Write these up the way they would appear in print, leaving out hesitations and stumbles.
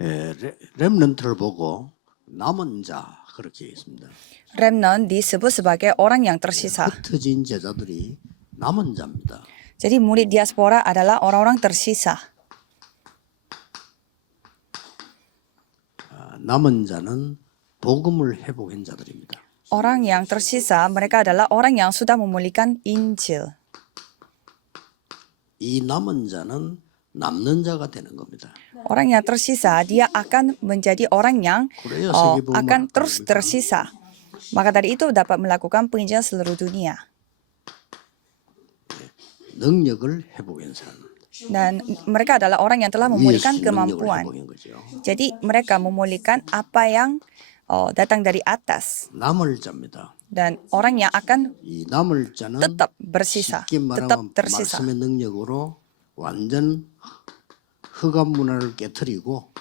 렘넌트를 보고 남은 자 그렇게 있습니다. Remnant disebut sebagai orang yang tersisa. 흩어진 제자들이 남은 자입니다. Jadi murid diaspora adalah orang-orang tersisa. 남은 자는 복음을 회복한 자들입니다. Orang yang tersisa mereka adalah orang yang sudah memulihkan Injil. 이 남은 자는 남는 자가 되는 겁니다. Orang yang tersisa dia akan menjadi orang yang akan terus tersisa. Maka dari itu dapat melakukan penginjilan seluruh dunia. 능력을 회복한 사람. Dan mereka adalah orang yang telah memulihkan 위에서 능력을 kemampuan. 회복한 거죠. Jadi mereka memulihkan apa yang datang dari atas. 남을 자입니다. Dan orang yang akan 이 남을 자는 tetap bersisa, 쉽게 tetap 말하면 tersisa. 말씀의 능력으로 완전 흑암 문화를 깨뜨리고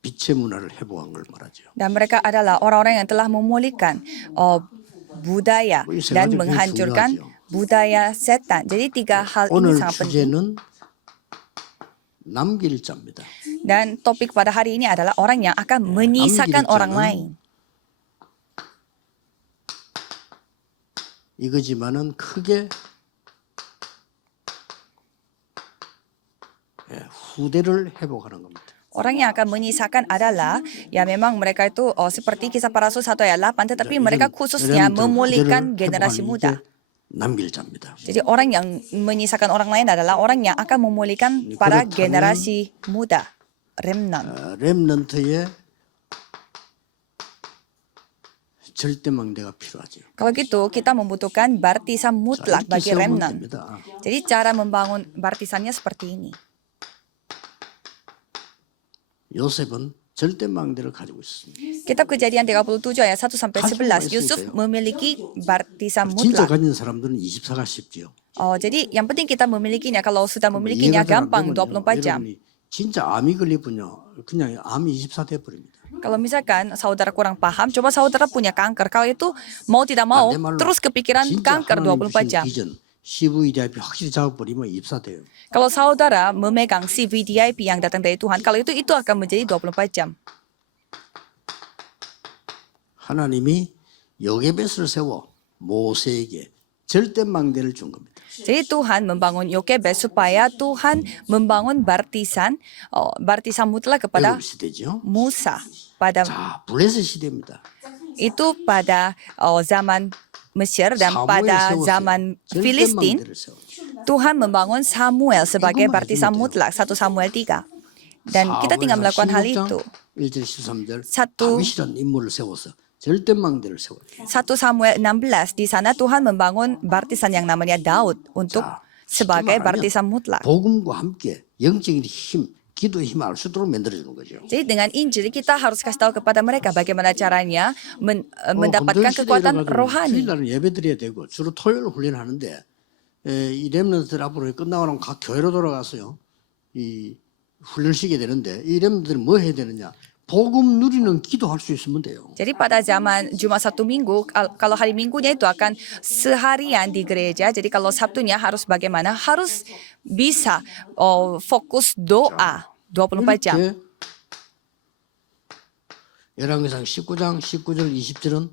빛의 문화를 회복한 걸 말하죠. Dan mereka adalah orang-orang yang telah memulihkan budaya 이 세 dan 가지 굉장히 menghancurkan 중요하죠. budaya setan. Jadi tiga hal ini 오늘 sangat penting. 주제는 남길 자입니다. Dan topik pada hari ini adalah orang yang akan menyisakan 남길 orang 자는 lain. 이거지만은 크게 후대를 회복하는 겁니다. Orang yang akan menyisakan adalah ya memang mereka itu seperti kisah para rasul 1 ayat 8 tetapi mereka khususnya memulihkan generasi muda. 남길 자입니다. Jadi orang yang menyisakan orang lain adalah orang yang akan memulihkan para 그렇다면, generasi muda. Remnant. 렘넌트의 절대망대가 필요하죠. Kalau gitu kita membutuhkan baptisan mutlak 이렇게 bagi 세우면 remnant. 됩니다. Jadi cara membangun baptisannya seperti ini. 요셉은 절대망대를 가지고 있습니다. Kitab Kejadian 37 ayat 1 sampai 11, Yusuf memiliki baptisan 진짜 mutlak. 가진 사람들은 24가 쉽지요. Jadi yang penting kita memilikinya. Kalau sudah memilikinya 이해가 잘안 gampang 되면요, 24 jam. 여러분이 진짜 암이 걸리면요, 그냥 암이 24 돼버립니다. Kalau misalkan saudara kurang paham, coba saudara punya kanker. Kalau itu mau tidak mau 내 말로 terus kepikiran 진짜 kanker 하나님 24 주신 jam. 비전, CVDIP 확실히 잡아버리면 24 돼요. Kalau saudara memegang CVDIP yang datang dari Tuhan, kalau itu akan menjadi 24 jam. 하나님이 요게벳을 세워 모세에게 절대망대를 준 겁니다. Jadi Tuhan membangun Yokebed supaya Tuhan membangun baptisan mutlak kepada 애굽 시대죠. Musa pada 자, 블레셋 시대입니다. itu pada zaman Mesir dan 사무엘 pada 세웠어요. zaman Filistin. 절대망대를 세웠죠. Tuhan membangun Samuel sebagai 이것만 baptisan 해주면 돼요. mutlak 1 Samuel 3. Dan kita tinggal melakukan hal itu. 1절 13절 satu- 다윗이라는 인물을 세워서 절대망대를 세워요. 1 Samuel 16 di sana Tuhan membangun baptisan yang namanya Daud untuk 자, sebagai 쉽게 말하면 baptisan mutlak. 복음과 함께 영적인 힘, 기도의 힘을 알 수 있도록 만들어주는 거죠. Jadi dengan Injil kita harus kasih tahu kepada mereka bagaimana caranya mendapatkan kekuatan rohani. 주일날은 예배 드려야 되고 주로 토요일 훈련하는데 이 렘넌트들 앞으로 끝나고 나면 각 교회로 돌아가서요. 이 훈련 시게 되는데 이 렘넌트들이 뭐 해야 되느냐? 복음 누리는 기도할 수 있으면 돼요. Jadi pada zaman Jumat Sabtu Minggu, kalau hari Minggunya itu akan seharian di gereja. Jadi kalau Sabtunya harus bagaimana? Harus bisa fokus doa 24 jam. 이렇게 열왕기상 19장 19절 20절은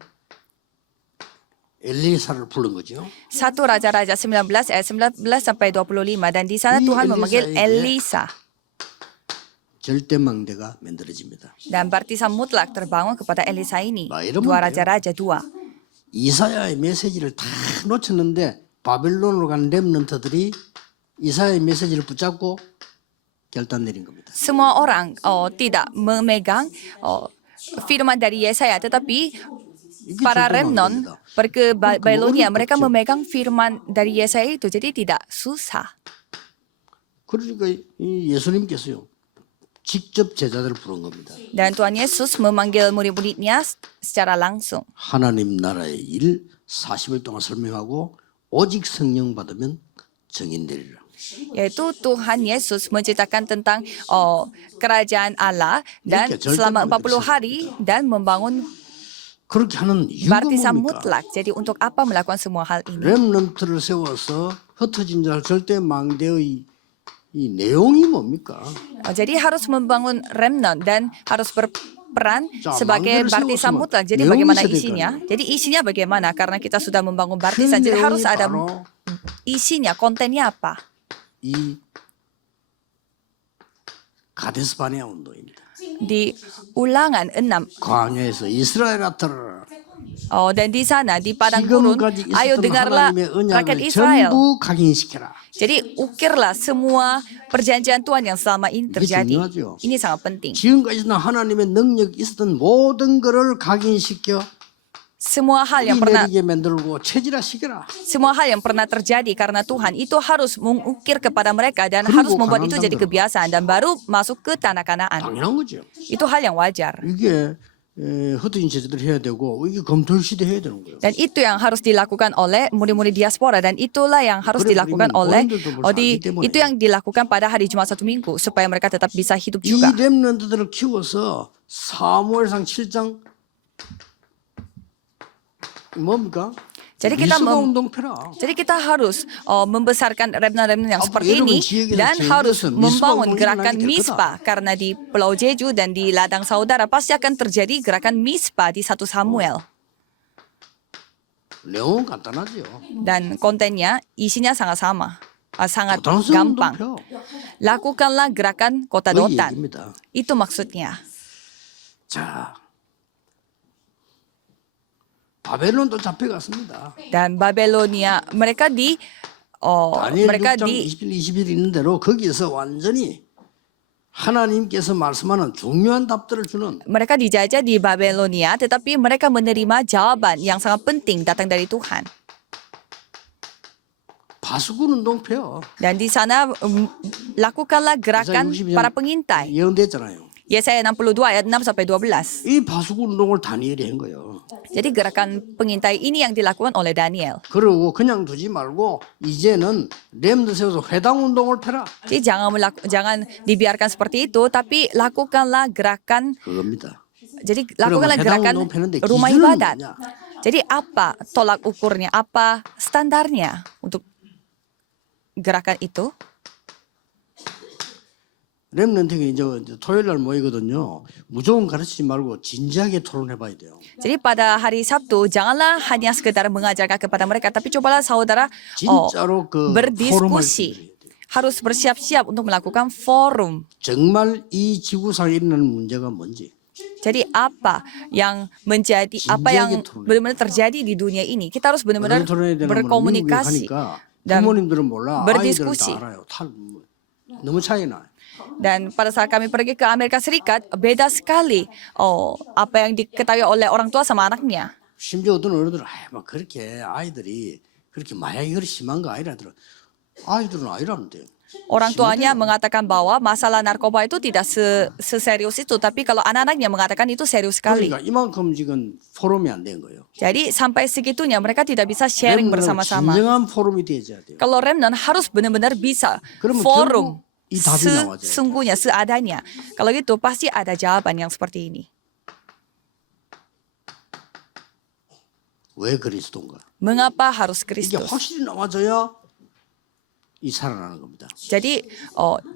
엘리사를 부른 거죠. 1 Raja-Raja 19 ayat 19 sampai 25 dan di sana 이 Tuhan memanggil 엘리사에게 Elisa 절대망대가 만들어집니다. dan baptisan mutlak terbangun kepada Elisa ini. Nah, 이러면 2 돼요. Raja-Raja 2. 이사야의 메시지를 다 놓쳤는데 바벨론으로 간 렘넌트들이 이사야의 메시지를 붙잡고 결단 내린 겁니다. Semua orang tidak memegang firman dari Yesaya, tetapi para remnant pergi ke Babilonia, mereka memegang firman dari Yesaya itu, jadi tidak susah. 그러니까 이 예수님께서요 직접 제자들을 부른 겁니다. Dan Tuhan Yesus memanggil murid-muridnya secara langsung. 하나님 나라의 일 40일 동안 설명하고 오직 성령 받으면 정인되리라. Yaitu Tuhan Yesus menceritakan tentang kerajaan Allah dan 이렇게 selama 절대망대 40 hari dan membangun 그렇게 하는 이유가 baptisan 뭡니까? mutlak. Jadi untuk apa melakukan semua hal ini? 렘넌트를 세워서 흩어진 자 절대 망대의 이 내용이 뭡니까? Jadi harus membangun remnant dan harus berperan 자, sebagai 망대를 baptisan 세웠으면 mutlak. Jadi 내용이 bagaimana 있어야 될 거 isinya? 아니에요. Jadi isinya bagaimana? Karena kita sudah membangun 그 baptisan, jadi harus 내용이 ada 바로 isinya, kontennya apa? 이 가데스 바네아 운동입니다. Di Ulangan 6. 광야에서 이스라엘 아들을 Oh, dan di sana di padang gurun, 지금까지 ayo 있었던 dengarlah 하나님의 rakyat 언약을 Israel. 전부 각인시켜라. Jadi ukirlah semua perjanjian Tuhan yang selama ini 이게 terjadi. 중요하죠. Ini sangat penting. 지금까지 있었던 하나님의 능력이 있었던 모든 것을 각인시켜 Semua hal yang 이 pernah 내리게 만들고 체질화시켜라. terjadi karena Tuhan itu harus mengukir kepada mereka dan 그리고 harus membuat itu 가나안 jadi 땅으로. kebiasaan dan baru masuk ke tanah Kanaan. 당연한 거죠. Itu hal yang wajar. 이게 흩어진 제자들 해야 되고 이게 검토 시대 해야 되는 거예요. Dan itu yang harus dilakukan oleh murid-murid diaspora dan itulah yang harus 그래, dilakukan 그러면 oleh 어른들도 벌써 알기 때문에. itu yang dilakukan pada hari Jumat Satu Minggu supaya mereka tetap bisa hidup 이 juga. 렘넌트들을 키워서 사무엘상 7장 뭡니까? Jadi kita 미스바 운동 펴라. Jadi kita harus membesarkan remnant-remnant yang Apa, seperti ini 여러분 지역에서 dan 제일 harus 먼저 membangun 미스바 gerakan 운동이 일어나게 될 Mispa karena di Pulau Jeju dan di ladang saudara pasti akan terjadi gerakan Mispa di 1 Samuel. 내용은 간단하죠. Dan kontennya isinya sangat sama, sangat 도단성 운동 gampang. 펴. Lakukanlah gerakan kota 그 Dotan. 얘기입니다. Itu maksudnya. 자, 바벨론도 잡혀갔습니다. Dan Babelonia mereka 다니엘 mereka 6장 di 20일 20일 있는 대로 거기에서 완전히 하나님께서 말씀하는 중요한 답들을 주는 mereka dijajah di Babelonia, tetapi mereka menerima jawaban yang sangat penting datang dari Tuhan. 바수군 운동 펴. Dan di sana lakukanlah gerakan para pengintai. 예언됐잖아요. Yesaya 62 ayat 6 sampai 12. 이 바수군 운동을 다니엘이 한 거예요. Jadi gerakan pengintai ini yang dilakukan oleh Daniel. 그러고 그냥 두지 말고 이제는 렘드 세워서 회당 운동을 펴라. Jadi jangan dibiarkan seperti itu, tapi lakukanlah gerakan. 그겁니다. Jadi lakukanlah 회당 gerakan 운동 펴는데 rumah 기준은 ibadat. 뭐냐? Jadi apa tolak ukurnya, apa standarnya untuk gerakan itu? 렘넌트가 이제 토요일 날 모이거든요. 무조건 가르치지 말고 진지하게 토론해 봐야 돼요. Jadi pada hari Sabtu janganlah hanya sekedar mengajarkan kepada mereka, tapi cobalah saudara 진짜로 그 포럼을 berdiskusi. Harus bersiap-siap untuk melakukan forum. 정말 이 지구상에 일어나는 문제가 뭔지 Jadi apa yang menjadi apa yang 진지하게 토론해. benar-benar terjadi di dunia ini? Kita harus benar-benar 토론해야 되는 berkomunikasi 가니까 dan 부모님들은 몰라 아이들은 berdiskusi. 다 알아요. 너무 차이 나. Dan pada saat kami pergi ke Amerika Serikat, beda sekali apa yang diketahui oleh orang tua sama anaknya. 심지어 어떤 어른들은 막 그렇게 아이들이 그렇게 마약이 그렇게 심한 거 아니라더라. 아이들은 아니라는데요. Orang tuanya mengatakan bahwa masalah narkoba itu tidak seserius itu, tapi kalau anak-anaknya mengatakan itu serius sekali. 그러니까 이만큼 지금 포럼이 안 된 거예요. Jadi sampai segitunya mereka tidak bisa sharing 렘넌트는 bersama-sama. 진정한 포럼이 돼야 돼요. Kalau remnant harus benar-benar bisa 그러면 forum 결국 이 답이 나와야 돼요. sesungguhnya, seadanya. Kalau gitu pasti ada jawaban yang seperti ini. 왜 그리스도인가? Mengapa harus 이게 Kristus? 확실히 나와져야 이 살아나는 겁니다. Jadi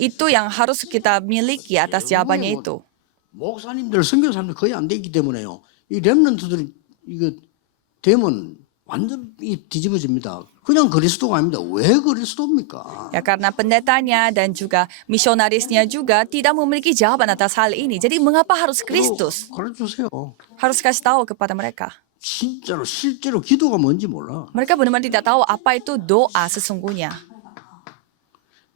itu yang harus kita miliki atas jawabannya itu. 목사님들, 선교사님들 거의 안 되기 때문에요. 이 렘넌트들이 이거 되면 완전 뒤집어집니다. 그냥 그리스도가 아닙니다. 왜 그리스도입니까? Ya karena pendetanya dan juga misionarisnya juga tidak memiliki jawaban atas hal ini. Jadi mengapa harus Kristus? 가르쳐주세요. Harus kasih tahu kepada mereka. 진짜로 실제로 기도가 뭔지 몰라. Mereka benar-benar tidak tahu apa itu doa sesungguhnya.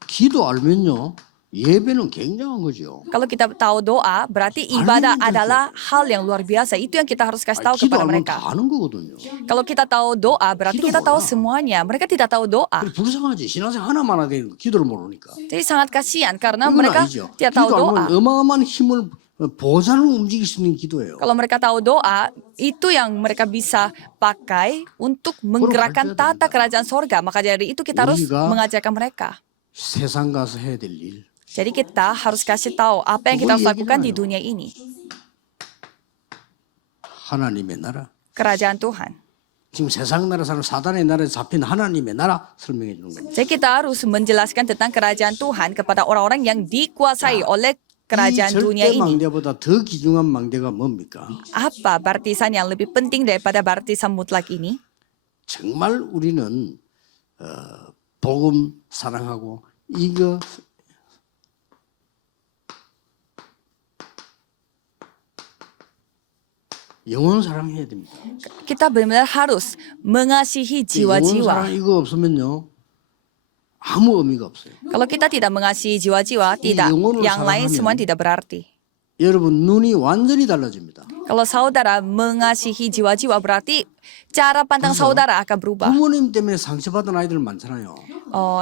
기도 알면요. 예배는 굉장한 거죠. Kalau kita tahu doa, berarti ibadah adalah hal yang luar biasa. Itu yang kita harus kasih tahu 기도 kepada 알면 mereka. 다 아는 거거든요. Kalau kita tahu doa, berarti Gido kita tahu 뭐야? semuanya. Mereka tidak tahu doa. 그래, 불쌍하지. 신앙생 하나만 하게 되는 거 기도를 모르니까. Jadi sangat kasihan karena 이건 mereka 아니죠. tidak tahu 기도 doa. 알면 어마어마한 힘을 보좌를 움직일 수 있는 기도예요. Kalau mereka tahu doa, itu yang mereka bisa pakai untuk menggerakkan tata kerajaan sorga. Maka dari itu kita harus 우리가 mengajarkan mereka. 세상 가서 해야 될 일. Jadi kita harus kasih tahu apa yang kita harus lakukan di dunia ini. 하나님의 나라. Kerajaan Tuhan. 지금 세상 나라 사는 사단의 나라에 잡힌 하나님의 나라 설명해 주는 겁니다. Jadi kita harus menjelaskan tentang kerajaan Tuhan kepada orang-orang yang dikuasai oleh 이 kerajaan dunia 절대 ini. 망대보다 더 귀중한 망대가 뭡니까? Apa baptisan yang lebih penting daripada baptisan mutlak ini? 정말 우리는 복음 사랑하고 이거 영혼 사랑해야 됩니다. Kita benar-benar harus mengasihi 영혼 jiwa-jiwa. 사랑 이거 없으면요 아무 의미가 없어요. Kalau kita tidak mengasihi jiwa-jiwa, tidak. 영혼을 Yang lain 사랑하면 semua tidak berarti. 여러분 눈이 완전히 달라집니다. Kalau saudara mengasihi jiwa-jiwa, berarti cara pandang 그래서 saudara akan berubah. 부모님 때문에 상처받은 아이들 많잖아요.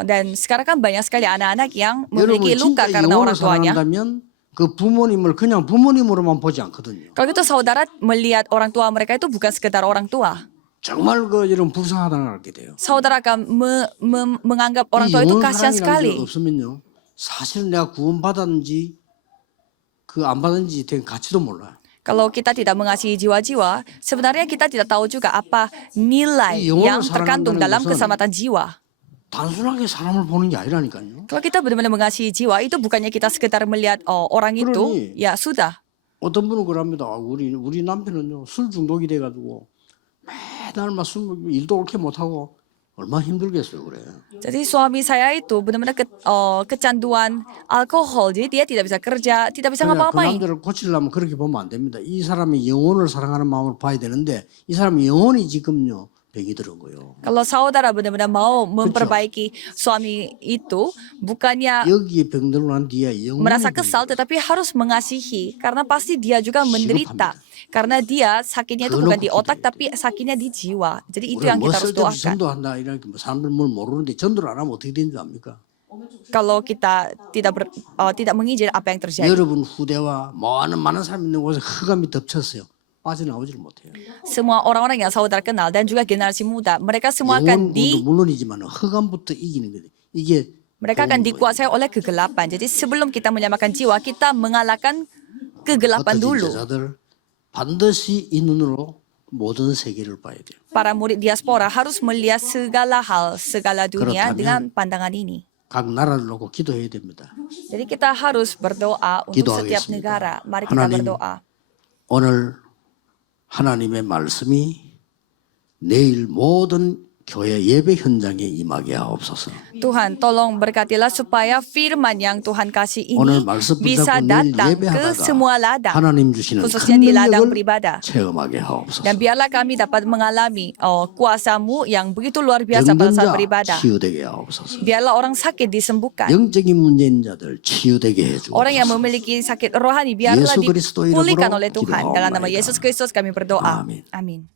Dan sekarang kan banyak sekali anak-anak yang 여러분 memiliki luka 진짜 karena 영혼을 orang tuanya. 사랑한다면 그 부모님을 그냥 부모님으로만 보지 않거든요. Kalau gitu saudara melihat orang tua mereka itu bukan sekedar orang tua. 정말 그 여러분 불쌍하다는 걸 알게 돼요. Saudara akan menganggap orang 이 tua itu 영혼 kasihan 사랑이라는 sekali. 게 없으면요 사실 내가 구원받았는지 그 안 받았는지 된 가치도 몰라요. Kalau kita tidak mengasihi jiwa-jiwa, sebenarnya kita tidak tahu juga apa nilai 이 영혼을 yang terkandung 사랑한다는 dalam 것은 keselamatan jiwa. 단순하게 사람을 보는 게 아니라니까요. Kalau kita benar-benar mengasihi jiwa, itu bukannya kita sekedar melihat orang itu, 그러니 ya sudah. 어떤 분은 그럽니다. 우리 남편은요 술 중독이 돼가지고 매달 막 술 일도 옳게 못하고 얼마나 힘들겠어요 그래. Jadi suami saya itu benar-benar kecanduan alkohol, jadi dia tidak bisa kerja, tidak bisa 그 ngapa-ngapain. 남자를 고치려면 그렇게 보면 안 됩니다. 이 사람이 영혼을 사랑하는 마음을 봐야 되는데 이 사람이 영혼이 지금요 병이 들은 거예요. Kalau saudara benar-benar mau memperbaiki suami itu, bukannya 여기에 병들고 난 뒤에 영혼이 merasa 병이 kesal, tetapi harus mengasihi, karena pasti dia juga menderita. Karena dia sakitnya itu bukan di otak, tapi sakitnya di jiwa. Jadi itu 우리가 yang 뭐 kita harus 쓸데없이 doakan. 전도한다 이렇게 뭐 사람들 뭘 모르는데 전도를 안 하면 어떻게 되는 줄 압니까? Kalau kita tidak mengizinkan apa yang terjadi. 여러분 후대와 많은 사람이 있는 곳에 흑암이 덮쳤어요. 빠져나오지를 못해요. Semua orang-orang yang saudara kenal dan juga generasi muda, mereka semua akan 영혼도 물론이지만 흑암부터 이기는 거예요. 이게 mereka akan dikuasai oleh kegelapan. Jadi sebelum kita menyelamatkan jiwa, kita mengalahkan kegelapan 흩어진 dulu. 제자들 반드시 이 눈으로 모든 세계를 봐야 돼요. Para murid diaspora harus melihat segala hal, segala dunia 그렇다면 dengan pandangan ini. 각 나라를 놓고 기도해야 됩니다. Jadi kita harus berdoa untuk setiap 기도하겠습니다. negara. Mari kita 하나님, berdoa. 오늘 하나님의 말씀이 내일 모든 교회 예배 현장에 임하게 하옵소서. Tuhan, tolong berkatilah supaya firman yang Tuhan kasih ini 오늘 말씀 bisa 붙잡고 내일 datang ke 예배하다가 semua ladang, 하나님 주시는 khususnya 큰 di ladang 능력을 beribadah. 체험하게 하옵소서. Dan biarlah kami dapat mengalami kuasa-Mu yang begitu luar biasa pada saat 병든 자 beribadah. 치유되게 하옵소서. Biarlah orang sakit disembuhkan. 영적인 문제인 자들 치유되게 해주옵소서. Orang yang memiliki sakit rohani biarlah 예수 그리스도 dipulihkan 이름으로 oleh Tuhan. Dalam nama 기도하옵나이다. Yesus Kristus kami berdoa. 아멘. Amin.